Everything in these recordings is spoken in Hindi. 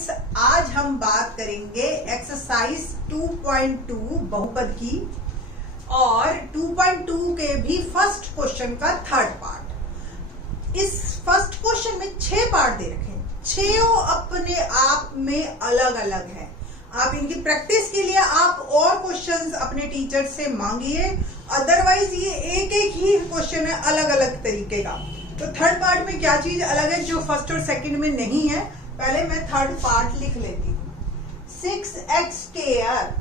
स्टूडेंट्स, आज हम बात करेंगे एक्सरसाइज 2.2 बहुपद की और 2.2 के भी फर्स्ट क्वेश्चन का थर्ड पार्ट। इस फर्स्ट क्वेश्चन में 6 पार्ट दे रखे हैं, 6 अपने आप में अलग अलग हैं। आप इनकी प्रैक्टिस के लिए आप और क्वेश्चंस अपने टीचर से मांगिए, अदरवाइज ये एक एक ही क्वेश्चन है अलग अलग तरीके का। तो थर्ड पार्ट में क्या चीज अलग है जो फर्स्ट और सेकंड में नहीं है, पहले मैं थर्ड पार्ट लिख लेती हूँ। 6x²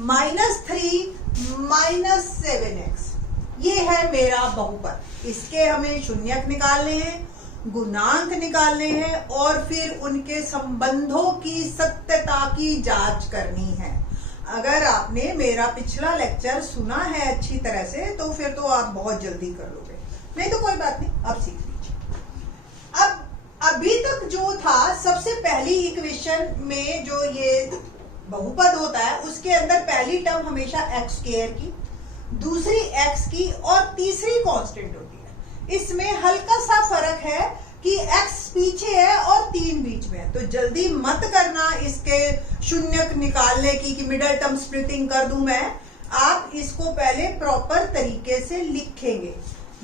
-3 -7x, ये है मेरा बहुपद। इसके हमें शून्यक निकालने हैं, गुणांक निकालने हैं और फिर उनके संबंधों की सत्यता की जांच करनी है। अगर आपने मेरा पिछला लेक्चर सुना है अच्छी तरह से तो फिर तो आप बहुत जल्दी कर लोगे, नहीं तो कोई बात नहीं, अब सीख लीजिए। अब अभी तक जो था, सबसे पहली इक्वेशन में जो ये बहुपद होता है उसके अंदर पहली टर्म हमेशा x² की, दूसरी x की और तीसरी कांस्टेंट होती है। इसमें हल्का सा फर्क है कि x पीछे है और 3 बीच में है, तो जल्दी मत करना इसके शून्यक निकालने की कि मिडल टर्म स्प्लिटिंग कर दूं मैं। आप इसको पहले प्रॉपर तरीके से लिखेंगे।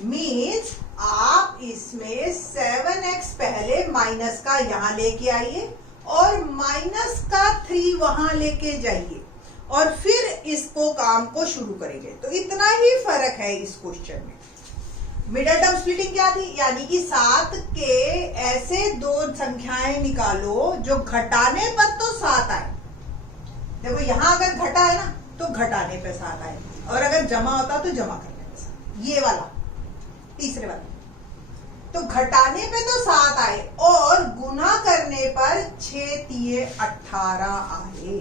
मीन्स आप इसमें 7x पहले माइनस का यहां लेके आइए और माइनस का 3 वहां लेके जाइए और फिर इसको काम को शुरू करेंगे। तो इतना ही फर्क है इस क्वेश्चन में। मिडल टर्म स्प्लिटिंग क्या थी, यानी कि 7 के ऐसे दो संख्याएं निकालो जो घटाने पर तो 7 आए। देखो यहां अगर घटा है ना तो घटाने पे 7 आए, और अगर जमा होता तो जमा करने पे 7। ये वाला तीसरे वाला, तो घटाने पे तो 7 आए और गुना करने पर 6 तिये 18 आए।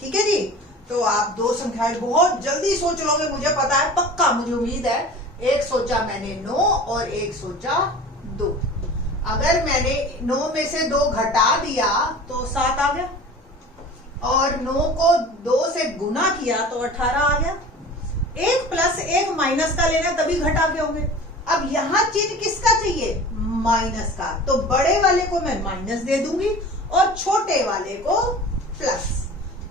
ठीक है जी। तो आप दो संख्याएं बहुत जल्दी सोच लोगे, मुझे पता है, पक्का मुझे उम्मीद है। एक सोचा मैंने 9 और एक सोचा 2। अगर मैंने 9 में से 2 घटा दिया तो 7 आ गया, और 9 को 2 से गुना किया तो 18 आ गया। एक प्लस एक माइनस का लेना तभी घटा के होंगे। अब यहां चिन्ह किसका चाहिए, माइनस का, तो बड़े वाले को मैं माइनस दे दूंगी और छोटे वाले को प्लस।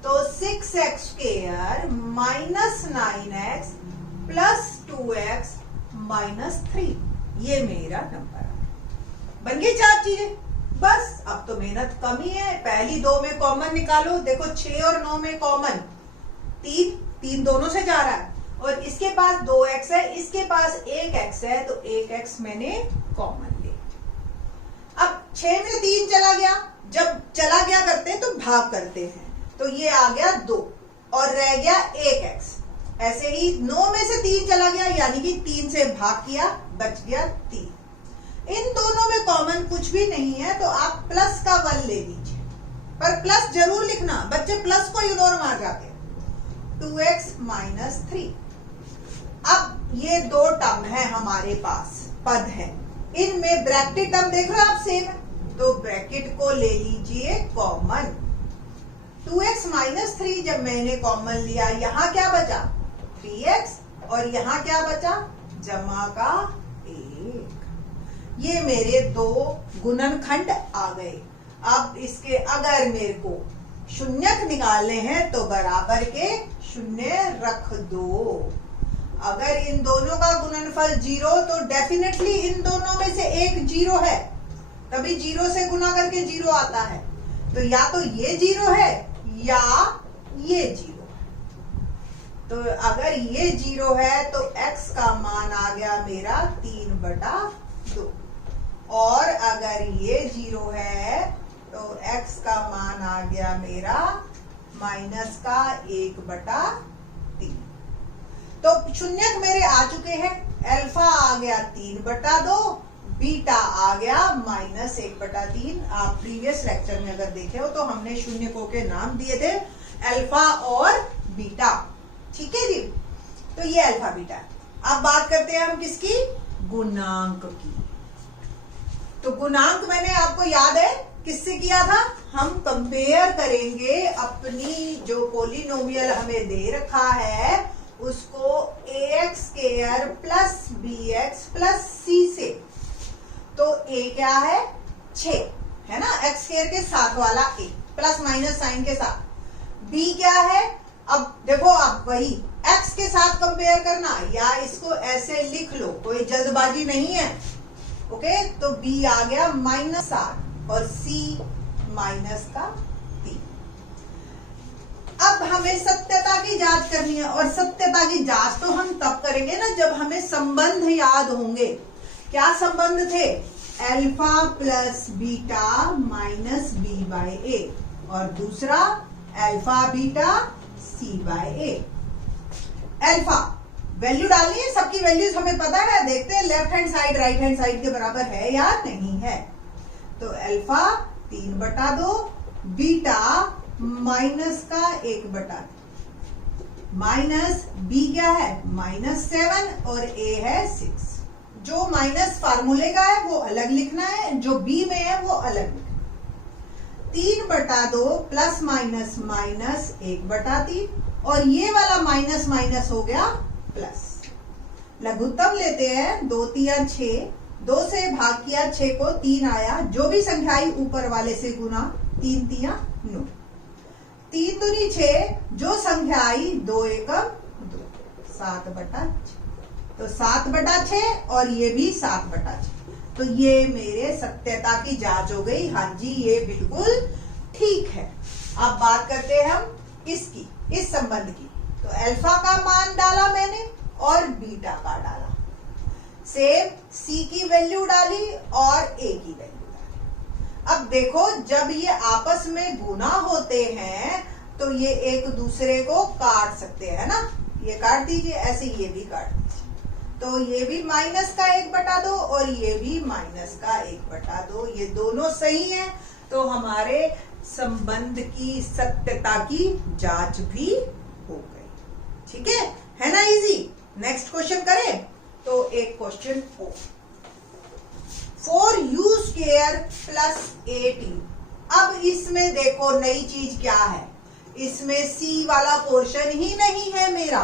तो 6x² -9x + 2x -3, ये मेरा नंबर है। बन गई 4 चीजें। बस अब तो मेहनत कम ही है। पहली 2 में कॉमन निकालो। देखो 6 और 9 में कॉमन 3 दोनों से जा रहा है, और इसके पास 2x है, इसके पास 1x है, तो 1x मैंने कॉमन ले। अब 6 में 3 चला गया, जब चला गया करते हैं तो भाग करते हैं, तो ये आ गया 2 और रह गया 1x। ऐसे ही 9 में से 3 चला गया, यानी कि 3 से भाग किया, बच गया 3। इन दोनों में कॉमन कुछ भी नहीं है, तो आप प्लस का 1 ले लीजिए, पर प्लस जरूर लिखना, बच्चे प्लस को इग्नोर मार जाते हैं। 2x -3। अब ये 2 टर्म है हमारे पास, पद है, इनमें ब्रैकेट टर्म देख रहे हो आप सेम है, तो ब्रैकेट को ले लीजिए कॉमन। 2x -3 जब मैंने कॉमन लिया, यहां क्या बचा 3x, और यहां क्या बचा जमा का 1। ये मेरे 2 गुणनखंड आ गए। अब इसके अगर मेरे को शून्यक निकालने हैं तो बराबर के शून्य रख दो। अगर इन दोनों का गुणनफल 0 तो डेफिनेटली इन दोनों में से एक 0 है, तभी 0 से गुना करके 0 आता है। तो या तो ये 0 है या ये 0 है। तो अगर ये 0 है तो x का मान आ गया मेरा 3/2, और अगर ये 0 है तो x का मान आ गया मेरा माइनस का 1/3। तो शून्यक मेरे आ चुके हैं। अल्फा आ गया 3/2, बीटा आ गया -1/3। आप प्रीवियस लेक्चर में अगर देखे हो तो हमने शून्यकों के नाम दिए थे अल्फा और बीटा। ठीक है जी। तो ये अल्फा बीटा। अब बात करते हैं हम किसकी, गुणांक की। तो गुणांक मैंने आपको याद है किससे किया था, हम कंपेयर करेंगे अपनी जो पोलिनोमियल हमें दे रखा है उसको ax² + bx + c से। तो a क्या है 6 है ना, एक्स स्क्वायर के साथ वाला ए प्लस माइनस साइन के साथ। बी क्या है, अब देखो आप वही एक्स के साथ कंपेयर करना, या इसको ऐसे लिख लो, कोई जल्दबाजी नहीं है। ओके, तो बी आ गया -7 और सी माइनस का 3। अब हमें सत्यता की जांच करनी है, और सत्यता की जांच तो हम तब करेंगे ना जब हमें संबंध याद होंगे। क्या संबंध थे, alpha plus beta minus B by A, और दूसरा alpha beta C by A. Alpha value डालनी है, सबकी वैल्यूज हमें पता है, देखते हैं left hand side right hand side के बराबर है या नहीं है। तो अल्फा 3/2, बीटा माइनस का 1/2, माइनस बी क्या है -7 और ए है 6। जो माइनस फार्मूले का है वो अलग लिखना है, जो बी में है वो अलग लिखना है। 3/2 प्लस माइनस माइनस 1/3, और ये वाला माइनस माइनस हो गया प्लस। लघुत्तम लेते हैं, 2 तिया 6, 2 से भाग किया 6 को, 3 आया, जो भी संख्या आई ऊपर वाले से गुना, 3 तिया 9, 3 दूनी 6, जो संख्या आई 2 एकम 2, 7/6। तो 7/6 और ये भी 7/6। तो ये मेरे सत्यता की जांच हो गई, हाँ जी ये बिल्कुल ठीक है। अब बात करते हैं हम इसकी, इस संबंध की। तो अल्फा का मान डाला मैंने और बीटा का डाला, सेम सी की वैल्यू डाली और ए की वैल्यू डाली। अब देखो जब ये आपस में गुना होते हैं तो ये एक दूसरे को काट सकते हैं ना, ये काट दीजिए, ऐसे ये भी काट दीजिए। तो ये भी माइनस का 1/2 और ये भी माइनस का 1/2, ये दोनों सही है। तो हमारे संबंध की सत्यता की जांच भी हो गई, ठीक है ना, इजी। नेक्स्ट क्वेश्चन करें, तो एक question 4u square plus 8u। अब इसमें देखो नई चीज क्या है, इसमें सी वाला पोर्शन ही नहीं है मेरा।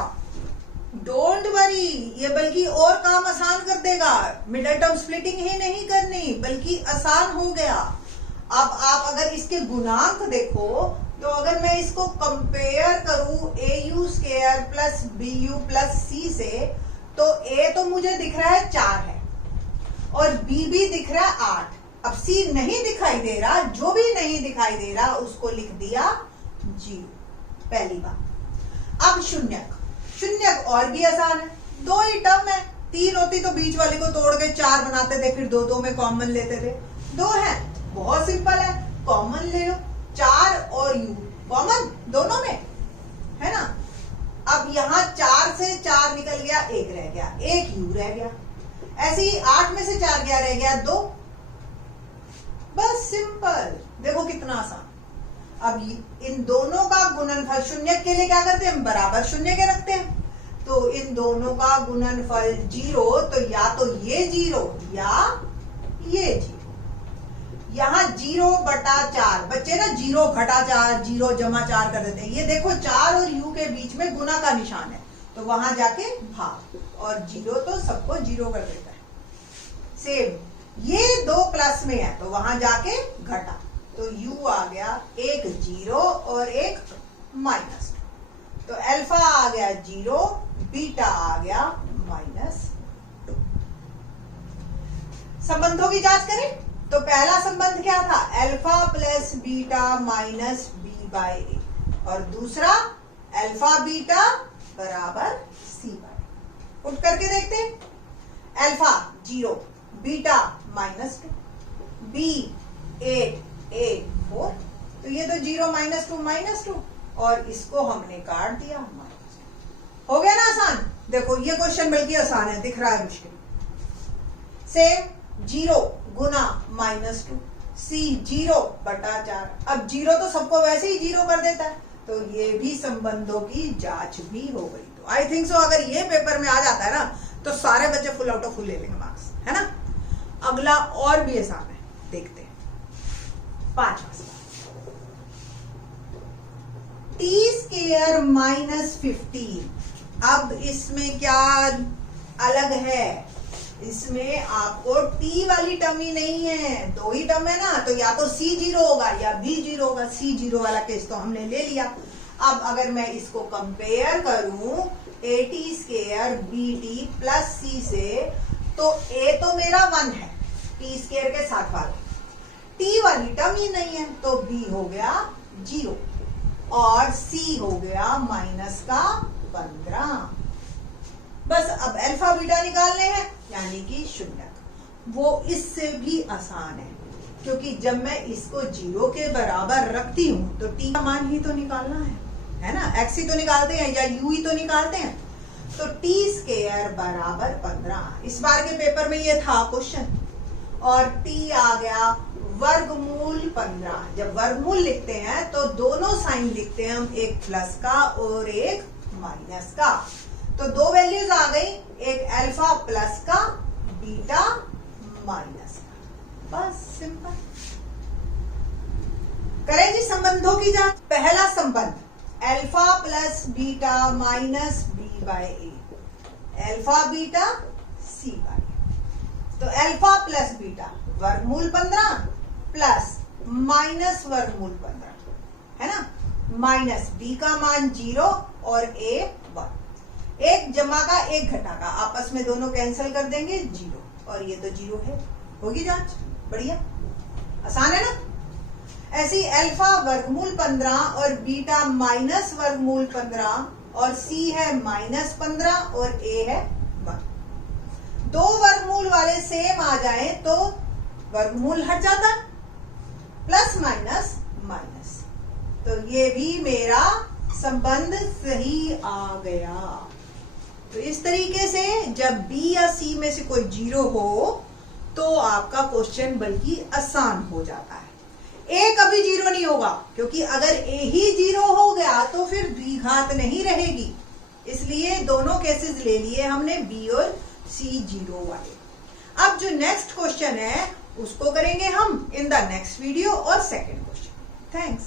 डोंट वरी, ये बल्कि और काम आसान कर देगा, मिडिल टर्म स्प्लिटिंग ही नहीं करनी बल्कि आसान हो गया। अब आप अगर इसके गुणांक देखो, तो अगर मैं इसको कंपेयर करूं au square plus bu plus c से, तो a तो मुझे दिख रहा है 4 है और b भी दिख रहा है 8। अब c नहीं दिखाई दे रहा, जो भी नहीं दिखाई दे रहा उसको लिख दिया 0, पहली बात। अब शून्यक और भी आसान है, 2 ही टर्म है, 3 होती तो बीच वाली को तोड़ के 4 बनाते थे, फिर 2 में कॉमन लेते थे। 2 है, बहुत सिंपल है, कॉमन ले लो, 4 और u कॉमन दोनों में है ना। अब यहाँ 4 से 4 निकल गया, 1 रह गया, 1 u रह गया। ऐसे ही 8 में से 4 क्या रह गया, 2। बस सिंपल, देखो कितना आसान। अब इन दोनों का गुणनफल, शून्य के लिए क्या करते हैं, बराबर शून्य के रखते हैं। तो इन दोनों का गुणनफल 0, तो या तो ये 0 या ये 0। यहाँ 0/4, बच्चे ना 0 घटा 4, 0 जमा 4 कर देते हैं। ये देखो 4 और u के बीच में गुना का निशान है, तो वहां जाके भाग, और 0 तो सबको 0 कर देता है। सेम ये 2 प्लस में है, तो वहां जाके घटा, तो u आ गया एक 0 और एक -2। तो अल्फा आ गया 0, बीटा आ गया -2। संबंधों की जांच करें, तो पहला संबंध क्या था, alpha plus beta minus B by A, और दूसरा अल्फा बीटा बराबर सी बाय। उठ करके देखते हैं, अल्फा 0, बीटा -2, बी 8, ए 4, तो ये तो 0 -2 और इसको हमने काट दिया, -2 हो गया ना आसान। देखो ये क्वेश्चन बल्कि आसान है, दिख रहा है मुश्किल। सेम 0 गुना -2, सी 0/4। अब 0 तो सबको वैसे ही 0 कर देता है, तो ये भी संबंधों की जांच भी हो गई। तो आई थिंक सो अगर ये पेपर में आ जाता है ना, तो सारे बच्चे फुल आउट ऑफ फुल ले लेंगे मार्क्स, है ना। अगला और भी आसान है, देखते हैं। 5वां सवाल, t स्क्वायर -15। अब इसमें क्या अलग है, इसमें आपको टी वाली टर्म ही नहीं है, दो ही टर्म है ना, तो या तो सी जीरो होगा या बी जीरो होगा। सी जीरो वाला केस तो हमने ले लिया। अब अगर मैं इसको कंपेयर करूं A T square B T plus C से, तो ए तो मेरा 1 है टी स्केयर के साथ वाले, टी वाली टर्म ही नहीं है, तो बी हो गया 0 और सी हो गया माइनस का 15। बस अब अल्फा बीटा निकालने हैं, यानी कि शून्य। वो इससे भी आसान है, क्योंकि जब मैं इसको 0 के बराबर रखती हूं तो टी का मान ही तो निकालना है ना, एक्स ही तो निकालते हैं या यू ही तो निकालते हैं। तो टी स्केयर बराबर 15, इस बार के पेपर में ये था क्वेश्चन, और टी आ गया वर्गमूल 15। जब वर्गमूल लिखते हैं तो दोनों साइन लिखते हैं हम, एक प्लस का और एक माइनस का। तो दो वैल्यूज आ गई, एक अल्फा प्लस का, बीटा माइनस का। बस सिंपल। करें जी संबंधों की जांच। पहला संबंध alpha plus beta minus B by A, alpha beta C by A. तो अल्फा प्लस बीटा वर्गमूल 15 प्लस माइनस वर्गमूल 15 है ना, माइनस बी का मान 0 और ए 1। एक जमा का एक घटा का, आपस में दोनों कैंसिल कर देंगे 0, और ये तो 0 है। होगी जांच? बढ़िया, आसान है ना। ऐसी अल्फा वर्गमूल 15 और बीटा माइनस वर्गमूल 15 और सी है माइनस 15 और ए है 1। दो वर्गमूल वाले सेम आ जाए तो वर्गमूल हट जाता, प्लस माइनस माइनस। तो ये भी मेरा संबंध सही आ गया। तो इस तरीके से जब बी या सी में से कोई 0 हो तो आपका क्वेश्चन बल्कि आसान हो जाता है। ए कभी 0 नहीं होगा, क्योंकि अगर ए ही 0 हो गया तो फिर द्विघात नहीं रहेगी। इसलिए दोनों केसेस ले लिए हमने, बी और सी 0 वाले। अब जो नेक्स्ट क्वेश्चन है उसको करेंगे हम इन द नेक्स्ट वीडियो और सेकंड क्वेश्चन। थैंक्स।